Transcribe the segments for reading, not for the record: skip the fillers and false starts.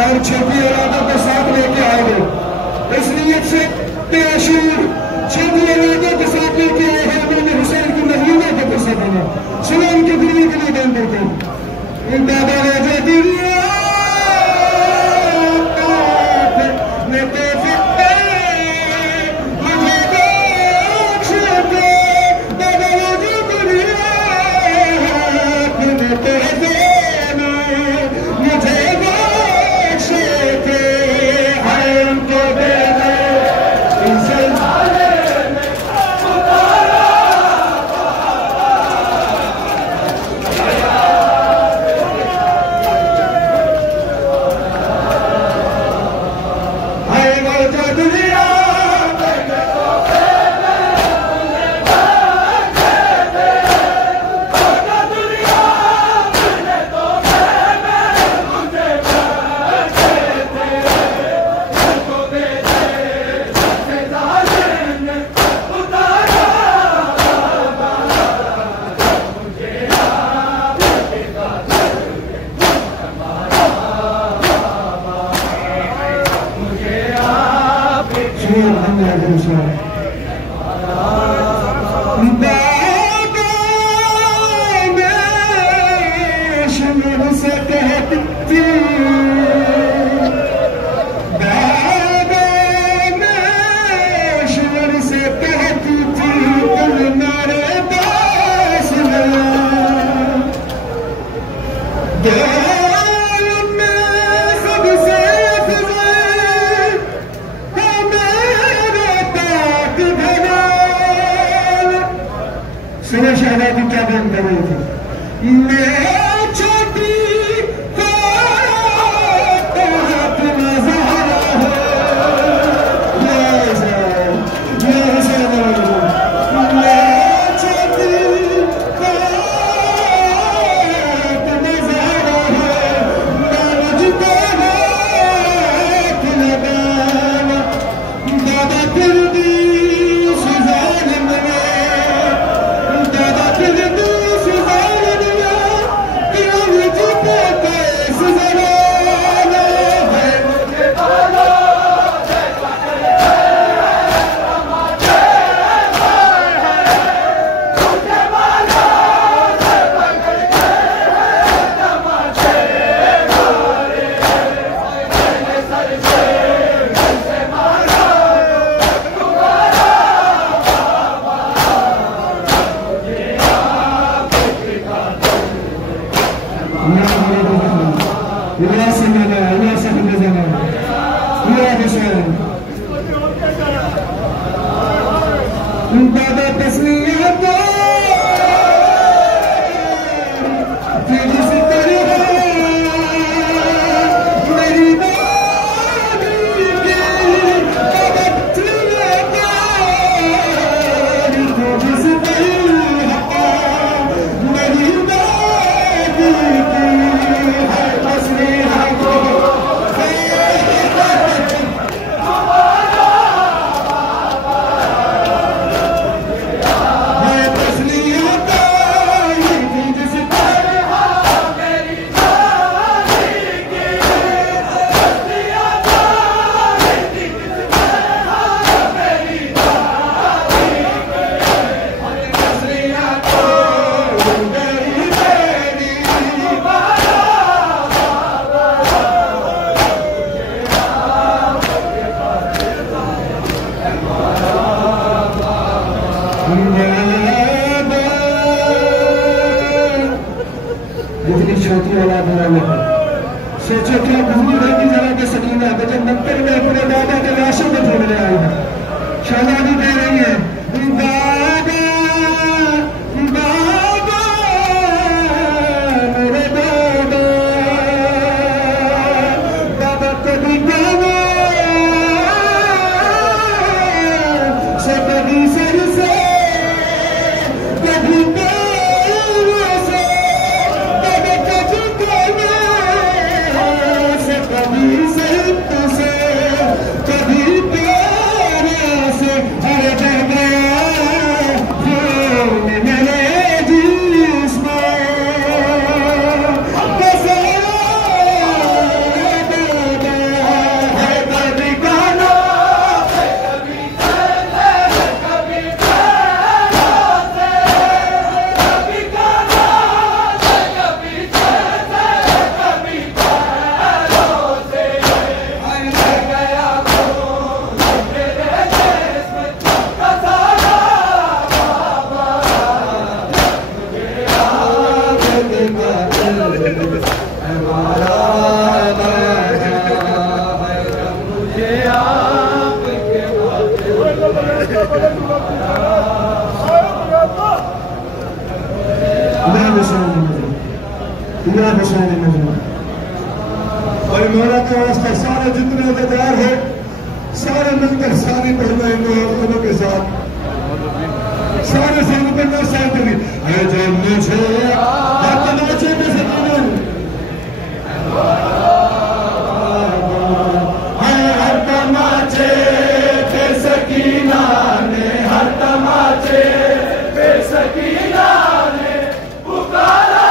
और छोटी औलादों को साथ लेके आएंगे। इस नीयत से बेअशूर छोटी औलादों के साथ लेके आए हैं इमाम हुसैन की महीने को पैसा देना। सुनो उनके दुनिया के लिए दान करते हैं। सुनो शहजादी क्या बयान कर रही थी। सोचो क्या भूमि रहती जरा के सकीना है जब नक्कर में अपने दादा के लाशों को ढूंढने आई है। शहजादी कह रही है दादा दादा मेरे दादा दादा कभी गाना से कभी सर से कभी से और मेरा का वास्ता सारे जितने अदादार है सारे मिलकर सारी पढ़ना इन दोनों के साथ सारे संग पढ़ना साथ भी है जो मुझे हर तमाचे में से हर तमाचे पे सकीना ने हर तमाचे पे सकीना ने पुकारा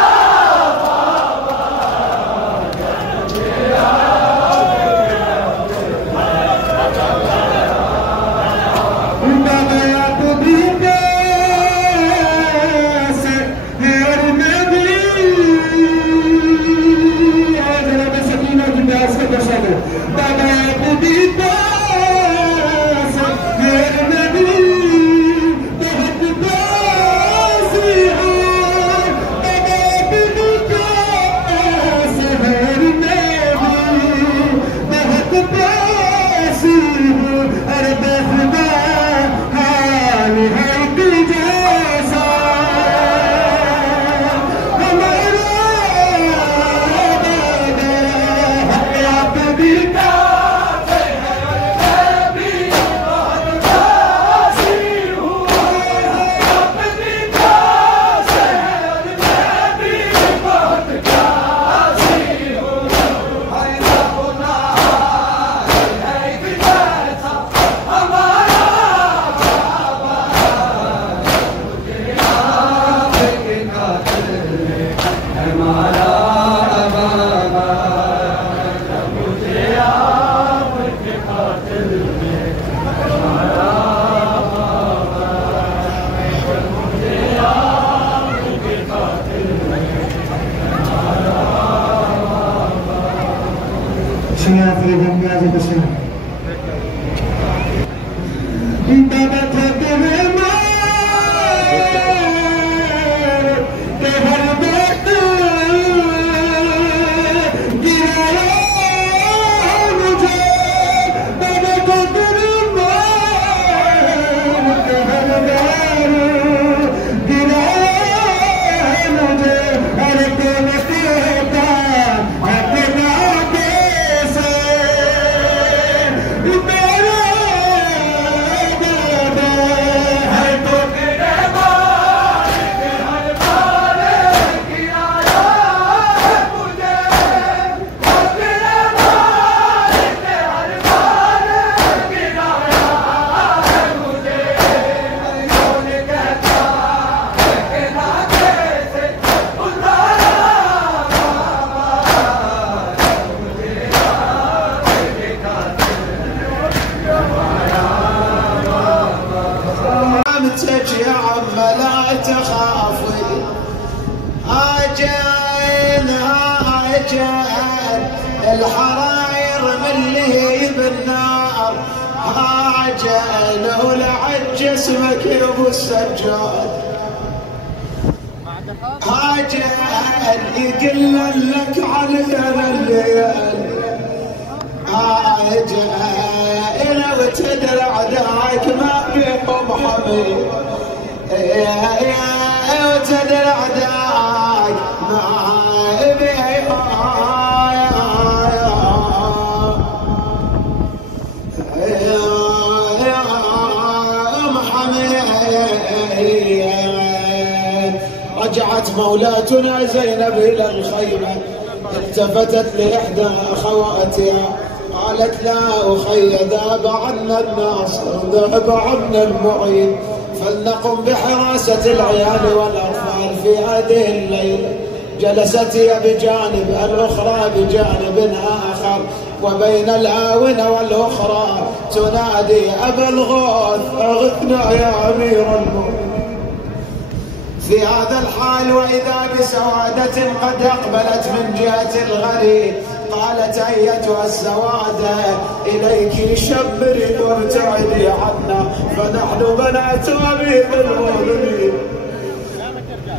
الحراير من اللي بالنار هاجل ولعج اسمك يا ابو السجاد هاجل يقل لك على الليل هاجل وتدري عداك ما بيهم حبيب وتدري عداك ما بيهم رجعت مولاتنا زينب إلى الخيمة التفتت لإحدى أخواتها قالت لا أخي ذهب عنا الناصر ذهب عنا المعين فلنقم بحراسة العيال والأطفال في هذه الليلة جلست هي بجانب الأخرى بجانب آخر وبين الآونة والأخرى تنادي أبا الغوث أغثنا يا أمير المؤمنين في هذا الحال وإذا بسوادة قد أقبلت من جهة الغريب قالت أيتها السوادة إليك شبري وابتعدي عنا فنحن بنات أمير المؤمنين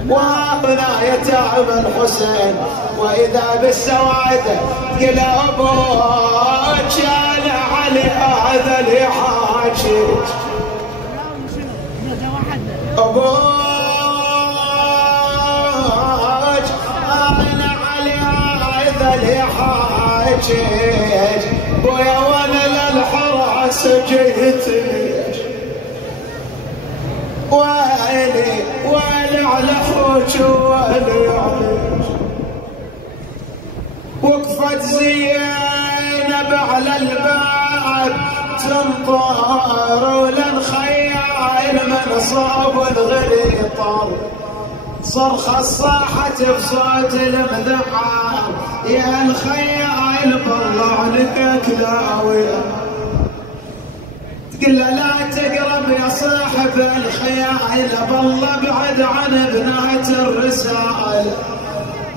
وابنا يتعب الحسين وإذا بالسوادة قل أبوك أنا علي هذا اللي حاجيك أبوك أنا علي هذا اللي حاجج بويا وانا للحراس جيتك ويلي على اخوك ويلي عليك وقفت زينب على الباب تنطر ولنخيل من صاب الغريطر صرخة صاحت بصوت المذعر يا الخيال بالله عليك داوية تقول له لا تقرب يا صاحب الخيال بالله بعد عن بنات الرسال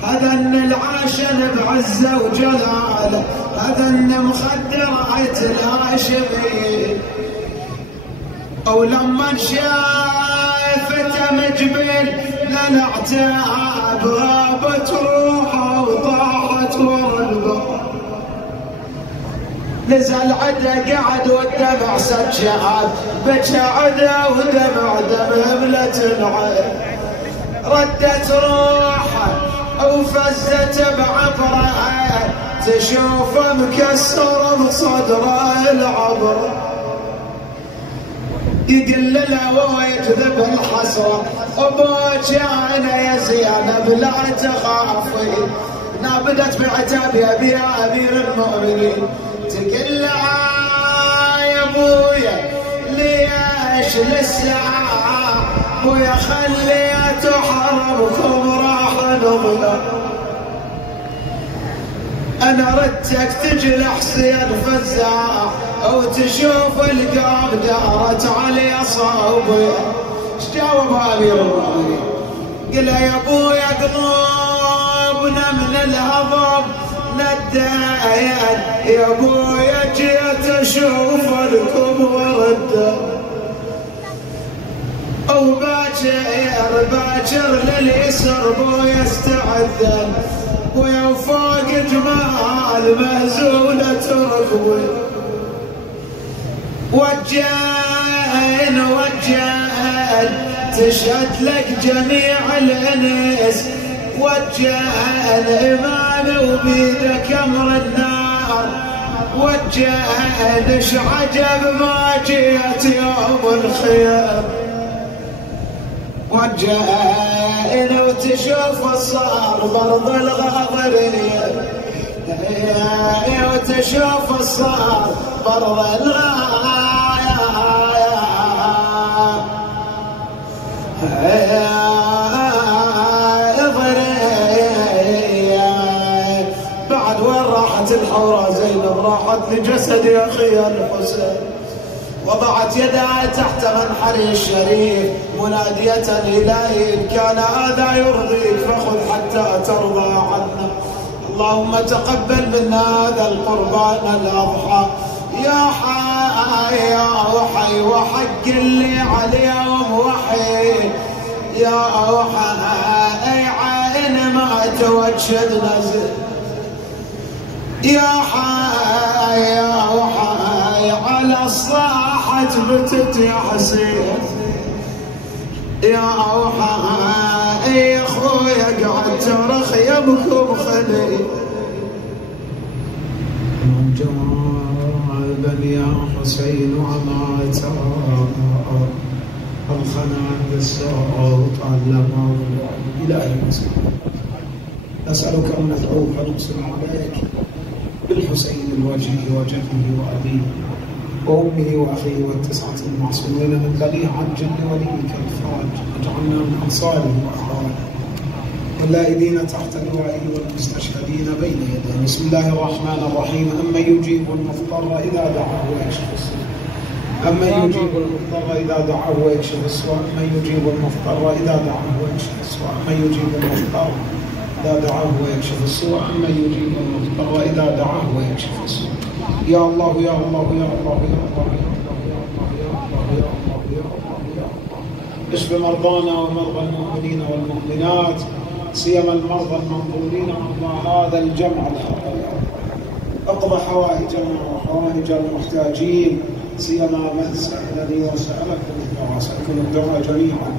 هذا ان العاشن بعزه وجلاله هذا ان مخدرات الهاشمي او لما شافته مجبل للعتاب غابت روحه وطاحت ورا البحر نزل عده قعد والدمع سجاد بكى عده ودمع دمهملة العين ردت روحه وفزت بعبره تشوفه مكسر بصدره العبر يقل له ويجذب الحسرة أبوك أنا يا زينب لا تخافي نابدت بعتاب يا أمير المؤمنين تقل له يا أبويا ليش للساعة أبويا خليت حرمكم راح نضيع أنا ردتك تجلح حسين فزاع أو تشوف القام دارت علي صوبي ايش جاوب أمير المؤمنين؟ قل يا أبويا قلوبنا من الهضم ندايا يا أبويا جيت أشوف لكم ورده أو باكر لليسر بويا استعدل ويا فوق جمال مهزولة ركبي وجهن تشهد لك جميع الانس وجهن امامي وبيدك امر النار وجهن ايش عجب ما جيت يوم الخيام وجهن وتشوف الصار برض الغاضرية وتشوف الصار برض بعد وين راحت الحورة زينب راحت لجسد أخيها الحسين وضعت يدها تحت منحري الشريف منادية إلهي إن كان هذا يرضيك فخذ حتى ترضى عنا اللهم تقبل منا هذا القربان الأضحى يا حي يا وحي وحق اللي عليهم وحي يا وحي عين ما توجد نزل يا حي يا وحي على الصاحة بتت يا حسين يا وحي يا خويا قعد ترخ يمكم خلي جوابا يا حسين وما ترى الخنا عند الصوت علمه إلهي المسلم نسألك أن ندعوك ونقسم عليك بالحسين الوجه وجهه وأبيه وأمه وأخيه والتسعة المعصومين من بني عجل وليك الفرج واجعلنا من أنصاره وأحراره واللائذين تحت لوائه والمستشهدين بين يديه بسم الله الرحمن الرحيم أمن يجيب المضطر إذا دعاه ويكشف السوء أمن يجيب المضطر إذا دعاه ويكشف السوء أمن يجيب المضطر إذا دعاه ويكشف السوء أمن يجيب المضطر إذا دعاه ويكشف السوء أمن يجيب المضطر إذا دعاه ويكشف السوء يا الله يا الله يا الله يا الله يا الله يا الله يا الله يا الله يا الله يا الله اشف مرضانا ومرضى المؤمنين والمؤمنات سيما المرضى المنظورين مرضى هذا الجمع اقض حوائجنا وحوائج المحتاجين، سيما من سألني وسألكم وسألكم الدعاء جميعا.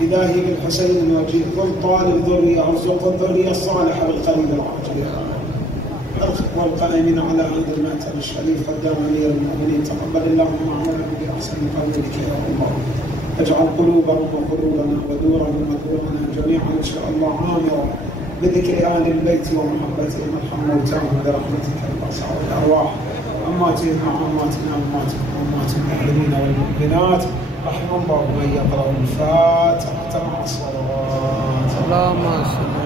إلهي بالحسين المجيد كن طالب ذرية، ارزق الذرية الصالحة بالقريب العاجل والقائمين على عهد المعتل الشريف قدام أمير المؤمنين. تقبل اللهم عملنا بأحسن قولك يا الله. اجعل قلوبهم وقلوبنا ودورهم ودورنا جميعا إن شاء الله عامرا بذكر آل البيت ومحبتهم. ارحم موتاهم برحمتك الواسعة والأرواح، أمواتهم وأمواتنا وأموات المؤمنين والمؤمنات. رحم الله من يقرأ الفاتحة مع الصلوات. اللهم صل